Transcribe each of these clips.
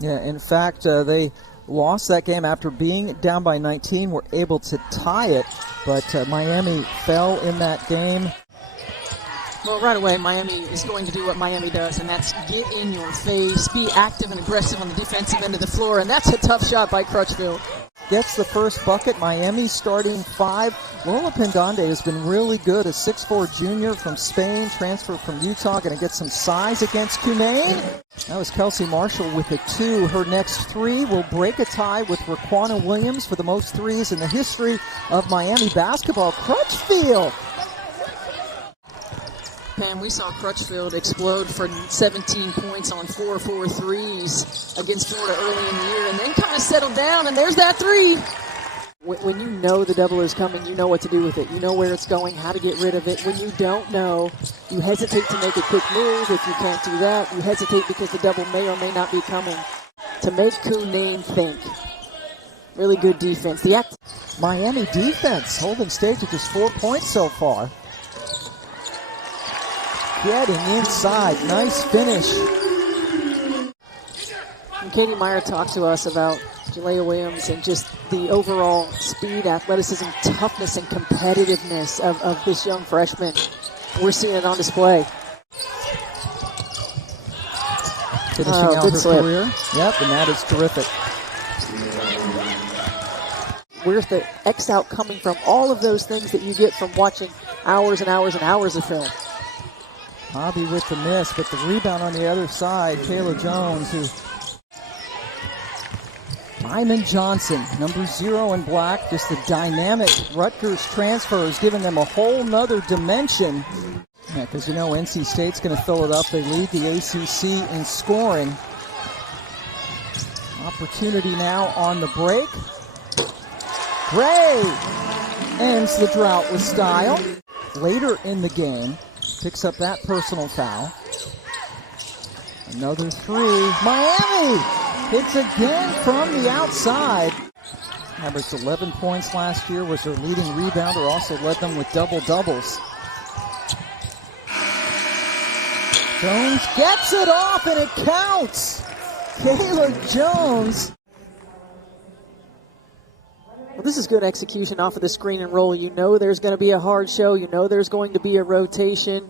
Yeah, in fact, they lost that game after being down by 19, were able to tie it, but Miami fell in that game. Well, right away, Miami is going to do what Miami does, and that's get in your face, be active and aggressive on the defensive end of the floor, and that's a tough shot by Crutchfield. Gets the first bucket. Miami starting 5. Lola Pendande has been really good. A 6'4 junior from Spain, transferred from Utah. Going to get some size against Cunane. That was Kelsey Marshall with a 2. Her next 3 will break a tie with Raquana Williams for the most threes in the history of Miami basketball. Crutchfield. Pam, we saw Crutchfield explode for 17 points on 4 threes against Florida early in the year and then kind of settled down, and there's that 3. When you know the double is coming, you know what to do with it. You know where it's going, how to get rid of it. When you don't know, you hesitate to make a quick move. If you can't do that, you hesitate because the double may or may not be coming. To make Cunane think. Really good defense. Miami defense holding stage at just 4 points so far. Getting inside. Nice finish. And Katie Meyer talked to us about Jalea Williams and just the overall speed, athleticism, toughness, and competitiveness of this young freshman. We're seeing it on display. Finishing out her slip. career. Yep, and that is terrific. Where's the X out coming from? All of those things that you get from watching hours and hours and hours of film. Hobby with the miss, but the rebound on the other side, Kayla Jones, who... Lyman Johnson, number 0 in black, just the dynamic Rutgers transfer is giving them a whole nother dimension. Yeah, because you know NC State's going to fill it up. They lead the ACC in scoring. Opportunity now on the break. Gray ends the drought with style. Later in the game, picks up that personal foul. Another 3. Miami hits again from the outside. Averaged 11 points last year, was their leading rebounder, also led them with double-doubles. Jones gets it off, and it counts. Kayla Jones. Well, this is good execution off of the screen and roll. You know there's going to be a hard show. You know there's going to be a rotation.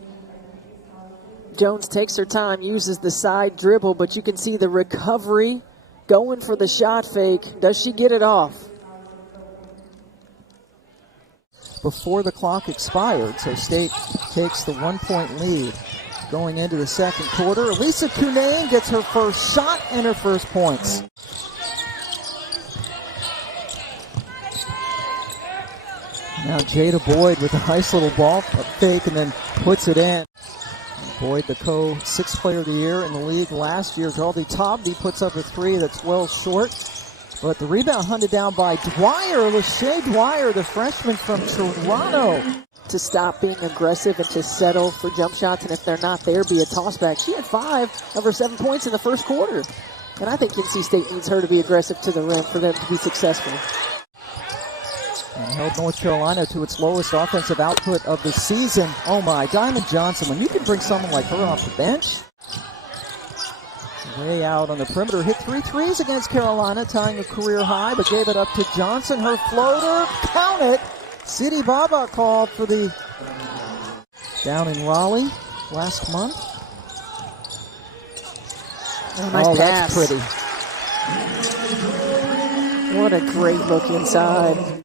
Jones takes her time, uses the side dribble, but you can see the recovery going for the shot fake. Does she get it off? Before the clock expired, so State takes the 1-point lead going into the second quarter. Elissa Cunane gets her first shot and her first points. Now Jada Boyd with a nice little ball fake and then puts it in. Boyd, the co-6th player of the year in the league last year. Geraldine Tobney puts up a 3 that's well short. But the rebound hunted down by Dwyer, Lachey Dwyer, the freshman from Toronto. To stop being aggressive and to settle for jump shots, and if they're not there, be a tossback. She had 5 of her 7 points in the first quarter. And I think NC State needs her to be aggressive to the rim for them to be successful. And held North Carolina to its lowest offensive output of the season. Oh my, Diamond Johnson, when you can bring someone like her off the bench. Way out on the perimeter, hit 3 threes against Carolina, tying a career high, but gave it up to Johnson. Her floater, count it. Sidi Baba called for the down in Raleigh last month. Oh, nice pass. That's pretty. What a great look inside.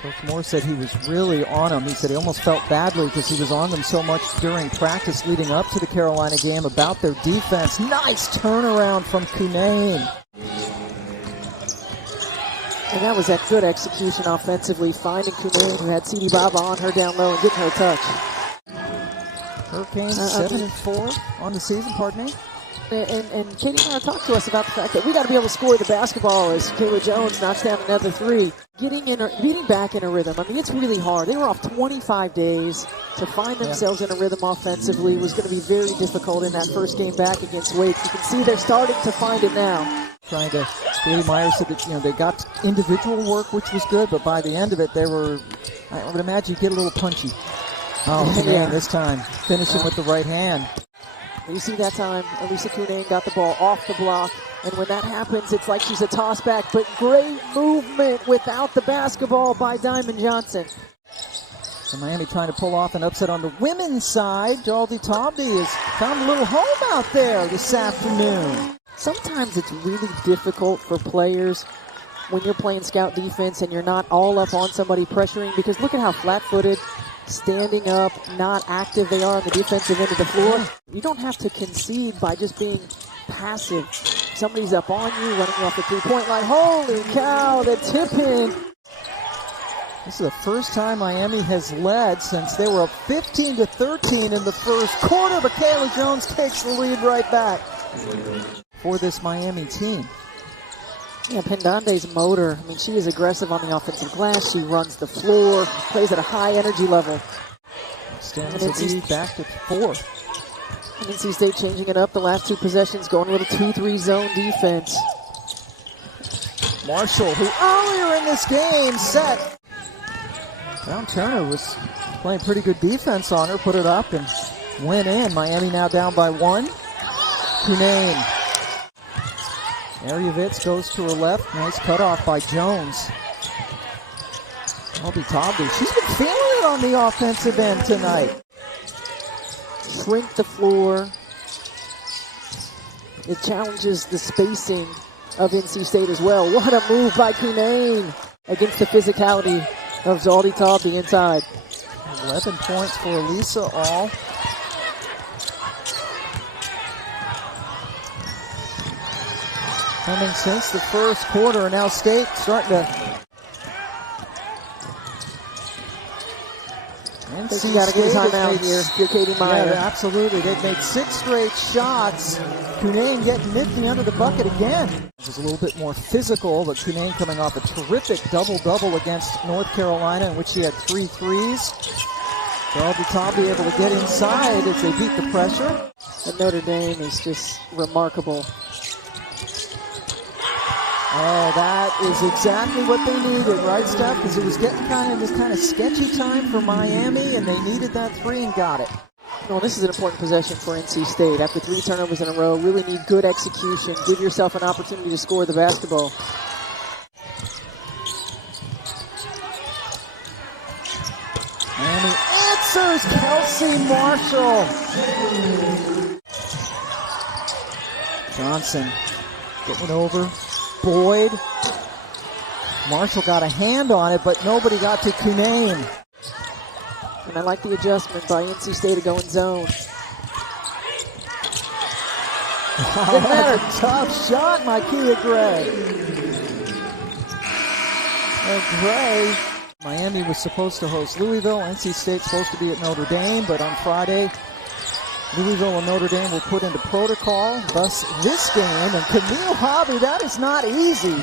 Coach Moore said he was really on him. He said he almost felt badly because he was on them so much during practice leading up to the Carolina game about their defense. Nice turnaround from Cunane. And that was that good execution offensively, finding Cunane, who had C.D. Baba on her down low and getting her a touch. Hurricanes 7-4 on the season, pardon me. And Katie Meyer talked to us about the fact that we got to be able to score the basketball as Kayla Jones knocks down another 3. Getting back in a rhythm. I mean, it's really hard. They were off 25 days. To find themselves in a rhythm offensively was going to be very difficult in that first game back against Wake. You can see they're starting to find it now. Katie Meyer said that, they got individual work, which was good, but by the end of it, they were, I would imagine, you get a little punchy. Oh, man, this time, finishing with the right hand. You see that time, Elissa Cunane got the ball off the block, and when that happens, it's like she's a toss back, but great movement without the basketball by Diamond Johnson. So Miami trying to pull off an upset on the women's side. Daldy Tobby has found a little home out there this afternoon. Sometimes it's really difficult for players when you're playing scout defense and you're not all up on somebody pressuring, because look at how flat-footed, standing up, not active they are on the defensive end of the floor. You don't have to concede by just being passive. Somebody's up on you, running you off the three-point line. Holy cow, the tip-in. This is the first time Miami has led since they were up 15-13 in the first quarter, but Kayla Jones takes the lead right back for this Miami team. Yeah, Pendande's motor, I mean, she is aggressive on the offensive glass. She runs the floor, plays at a high energy level. Stands the lead back to 4. And NC State changing it up the last 2 possessions, going with a 2-3 zone defense. Marshall, who earlier in this game set. Brown Turner was playing pretty good defense on her, put it up and went in. Miami now down by 1. Cunane. Ariavitz goes to her left. Nice cutoff by Jones. Daldy Tobby. She's been feeling it on the offensive end tonight. Shrink the floor. It challenges the spacing of NC State as well. What a move by Cunane against the physicality of Daldy Tobby inside. 11 points for Elissa all. Coming since the first quarter, and now State starting to. NC got to get a timeout here. You're Katie Meyer. Yeah, absolutely. They've made 6 straight shots. Cunane getting nifty under the bucket again. This is a little bit more physical, but Cunane coming off a terrific double-double against North Carolina, in which she had 3 threes. Daldy Tobby able to get inside as they beat the pressure. And Notre Dame is just remarkable. Oh, that is exactly what they needed, right, Steph? Because it was getting this kind of sketchy time for Miami, and they needed that 3 and got it. Well, this is an important possession for NC State. After 3 turnovers in a row, really need good execution. Give yourself an opportunity to score the basketball. Miami answers. Kelsey Marshall. Johnson getting over. Boyd. Marshall got a hand on it, but nobody got to Cunane. And I like the adjustment by NC State to go in zone. Oh, that's a tough shot, Micaiah Gray. Gray. Miami was supposed to host Louisville. NC State's supposed to be at Notre Dame, but on Friday, Louisville and Notre Dame were put into protocol. Thus, this game, and Camille Hobby, that is not easy.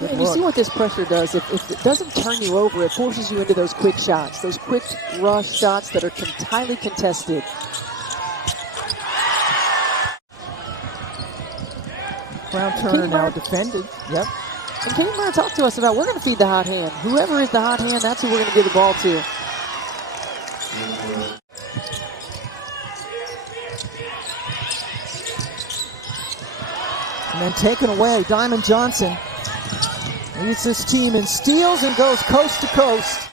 And you see what this pressure does. If it doesn't turn you over, it forces you into those quick shots, those quick rush shots that are highly contested. Brown Turner now defended. Yep. And Katie Meyer talked to us about, we're going to feed the hot hand. Whoever is the hot hand, that's who we're going to give the ball to. And then taken away, Diamond Johnson leads this team in steals and goes coast to coast.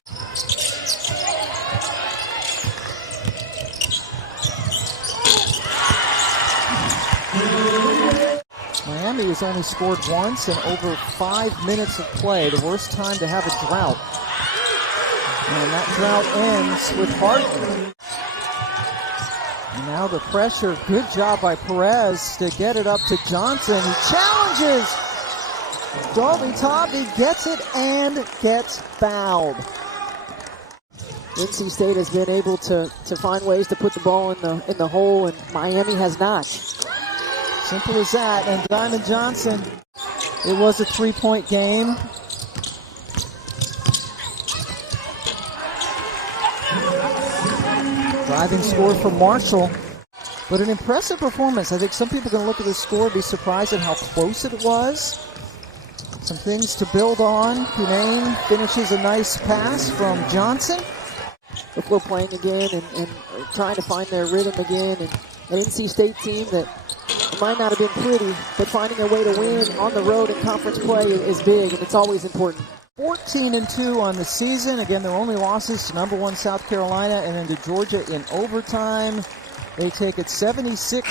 Miami has only scored once in over 5 minutes of play, the worst time to have a drought. And that drought ends with Harden. And now the pressure, good job by Perez to get it up to Johnson. He challenges. Daldy Tobby gets it and gets fouled. NC State has been able to find ways to put the ball in the hole, and Miami has not. Simple as that. And Diamond Johnson, it was a 3-point game. Driving score for Marshall, but an impressive performance. I think some people are going to look at this score and be surprised at how close it was. Some things to build on. Cunane finishes a nice pass from Johnson. The flow playing again and trying to find their rhythm again. And an NC State team that might not have been pretty, but finding a way to win on the road in conference play is big, and it's always important. 14-2 on the season. Again, their only losses to number 1 South Carolina and then to Georgia in overtime. They take it 76-64